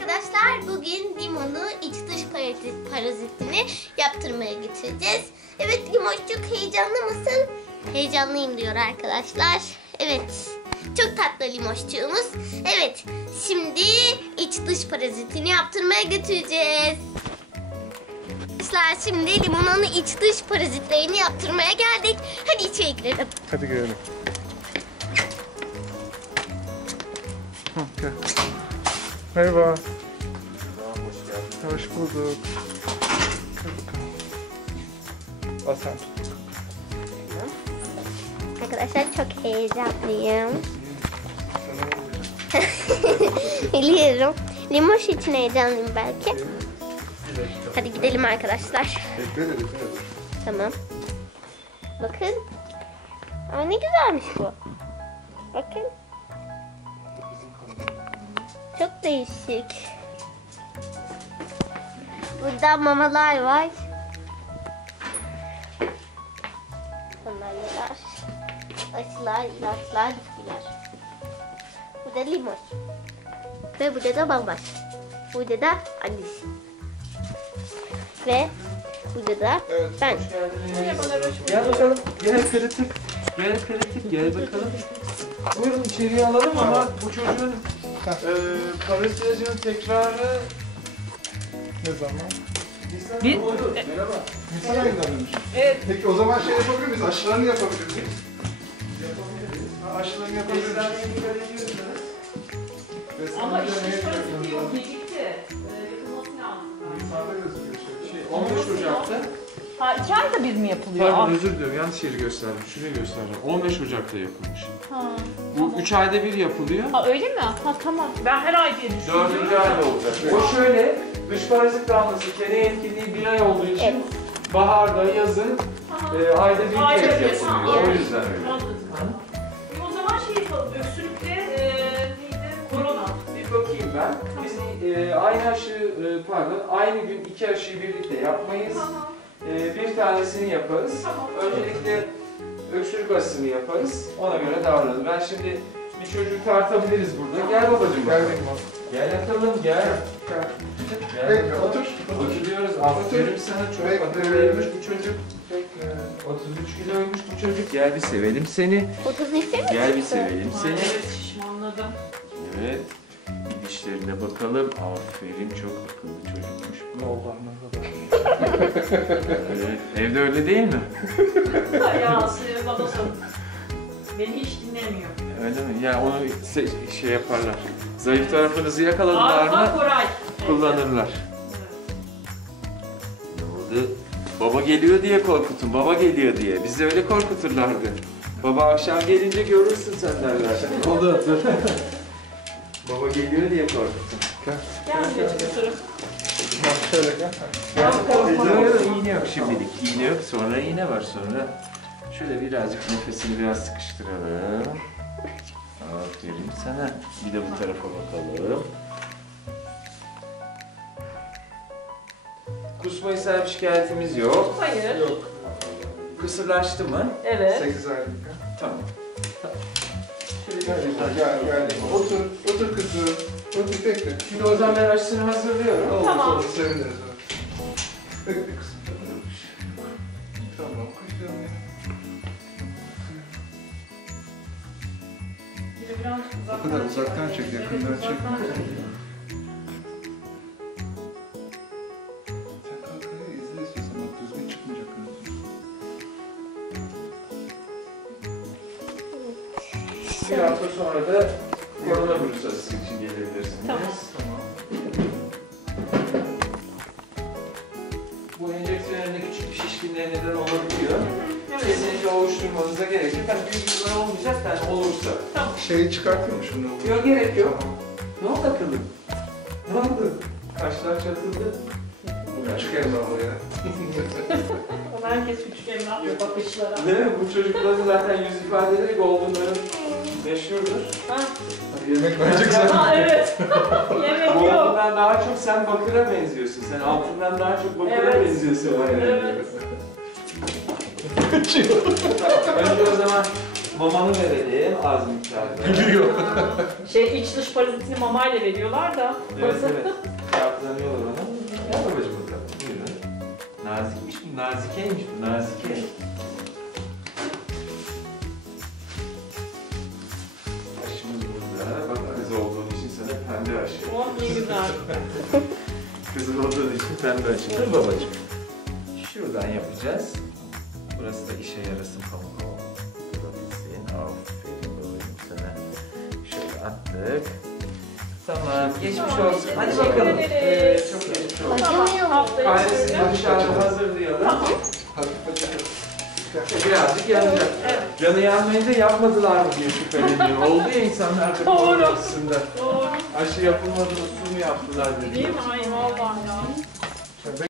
arkadaşlar, bugün Limon'u iç dış parazitini yaptırmaya getireceğiz. Evet, Limon çok heyecanlı mısın? Heyecanlıyım diyor arkadaşlar. Evet, çok tatlı Limoşçuğumuz. Evet, şimdi iç dış parazitini yaptırmaya götüreceğiz. Arkadaşlar, şimdi Limon'un iç dış parazitlerini yaptırmaya geldik. Hadi içeri girelim. Hadi girelim. Gel. Merhaba. Hoş geldin. Hoş bulduk. Al sen. Arkadaşlar, çok heyecanlıyım. Biliyorum. Limoş için heyecanlıyım belki. Hadi gidelim arkadaşlar. Bekle. Tamam. Bakın. Ama ne güzelmiş bu. Bakın. Çok değişik. Burada mamalar var. Sandalyeler. Aşılar, ilaçlar, bitkiler. Burada limon. Ve burada da babam. Burada da annesi. Ve burada da ben. Gel bakalım. Gel kritik. Gel kritik. Gel bakalım. Buyurun içeriye alalım ama bu çocuğun parazit ilacının tekrarı Ne zaman? Bir- Merhaba. Nisan ayında mıymış? Evet. Peki o zaman şey yapabilir miyiz? Aşılarını yapabilir miyiz? Yapabiliriz. Aşılarını yapabilir miyiz? Beslenmeye dikkat ediyorsanız. Ama Beslenmede işte neye parası yok, yapıyoruz? birlikte. Yapılması lazım. Nisan'da gözüküyor şey. 15 Ocak'ta. Ha, 2 ayda bir mi yapılıyor? Pardon özür diliyorum. Yanlış yeri gösterdim. Şurayı gösterdim. 15 Ocak'ta yapılmış. Ha, Bu 3 ayda bir yapılıyor. ha öyle mi? Ha tamam. Ben her ay diye düşünüyorum. 4. ayda olacak. O şöyle, dış parazit damlası keneye etkinliği 1 ay olduğu için Evet. baharda, yazın ayda bir Ayda kez bir, yapılıyor. tamam. O yüzden öyle. Anladım. O zaman şey yapalım, öksürükle neydi? Korona. Bir bakayım ben. Biz aynı aşı, aynı gün 2 aşıyı birlikte yapmayız. Tamam. Bir tanesini yaparız. Tamam. Öncelikle öksürük aşısını yaparız. Ona göre davranırız. Ben şimdi bir çocuğu tartabiliriz burada. Gel babacığım. Gel bakalım. Limon. Gel yakalım, gel. Gel. Gel Bekle, bakalım. otur. Oturuyoruz. Aferin sana. Çok Bekle. akıllıymış bu çocuk. Bekle. 33 kiloymuş bu çocuk. Gel bir sevelim seni. 30 mi? Gel bir sevelim Ha, seni. evet, şişmanladım. Evet. Dişlerine bakalım. Aferin, çok akıllı çocukmuş bu. Allah ne kadar. Evet. Evde öyle değil mi? Ya, bana sor. Beni hiç dinlemiyor. Öyle mi? Yani onu şey yaparlar. Zayıf tarafınızı yakaladılar mı Koray. kullanırlar. Ne oldu? Baba geliyor diye korkutun. Baba geliyor diye. Bizi öyle korkuturlardı. Baba akşam gelince görürsün sen derler. Oldu. Baba geliyor diye korkutun. Gel. Gel bir götürün. Gel şöyle gel. Yok, iğne yok şimdilik. İğne yok. Sonra iğne var sonra. Şöyle birazcık nefesini biraz sıkıştıralım. Aferin sana. Bir de bu tarafa bakalım. Kusma ishal bir şikayetimiz yok. Hayır. Yok. Kısırlaştı mı? Evet. 8 aylık. Tamam. Gel. Otur. Otur kızım. Otur bekle. Şimdi o zaman ben aşısını hazırlıyorum. Oldu, Tamam. oldu, seviniriz. Bekle kızım. Tamam. Kuşlarım ya. Biri birazcık O kadar uzaktan çek, yakından Evet, çek. uzaktan çek. Sen kalkayı izle istiyorsan bak düzgün çıkmayacak. Bir hafta sonra da koronavirüs aşısı için gelebilirsiniz. Tamam. Tamam. Bu enjeksiyonunda küçük bir şişkinliğe neden olabiliyor. Evet. Kesinlikle oluşturmanıza gerek yok. Yani büyük bir numara olmayacak, yani olursa. Şeyi çıkartayım mı şunu? Yok, gerek yok. Tamam. Ne oldu akıllım? Ne oldu? Kaşlar çatıldı. Küçük elma o ya. Ama herkes küçük emlak yapıyor bakışlara. Değil mi? Bu çocukların zaten yüz ifadeleri Golden'ların meşhurdur. Ha, Hadi yemek verecek sana. ha evet. Yemek yok. Golden'dan daha çok sen bakıra benziyorsun. Sen altından daha çok bakıra Evet. benziyorsun. Evet. Tamam, önce o zaman Mamanı verelim az miktarda. Gülüyor. İç dış parazitini mamayla veriyorlar da. Evet evet. Yaptırıyorlar ona. Gel babacığım bakalım. Buyurun. Nazikmiş bu. Nazikeymiş bu. Nazike. Aşımız burada. Bak kız olduğun için sana pembe aşı. Oh ne güzel. Kızın olduğun için pembe aşı. Değil mi babacığım? Şuradan yapacağız. Burası da işe yarasın pamuk olabilsin. Aferin babacığım sana. Şöyle attık. Tamam, geçmiş olsun. Hadi Teşekkür bakalım. ederiz. Çok geçmiş olsun. Acımıyor mu? Haftaya Ailesini görüşürüz. dışarıda hazırlayalım. Hafif acı. Birazcık yanacak. Evet. Canı yanmayınca yapmadılar mı diye şüpheleniyor. Oldu ya insanlar da Doğru. korku aslında. Doğru. Aşı yapılmadı mı, su mu yaptılar dedi. Değil mi? Ay vallahi ya.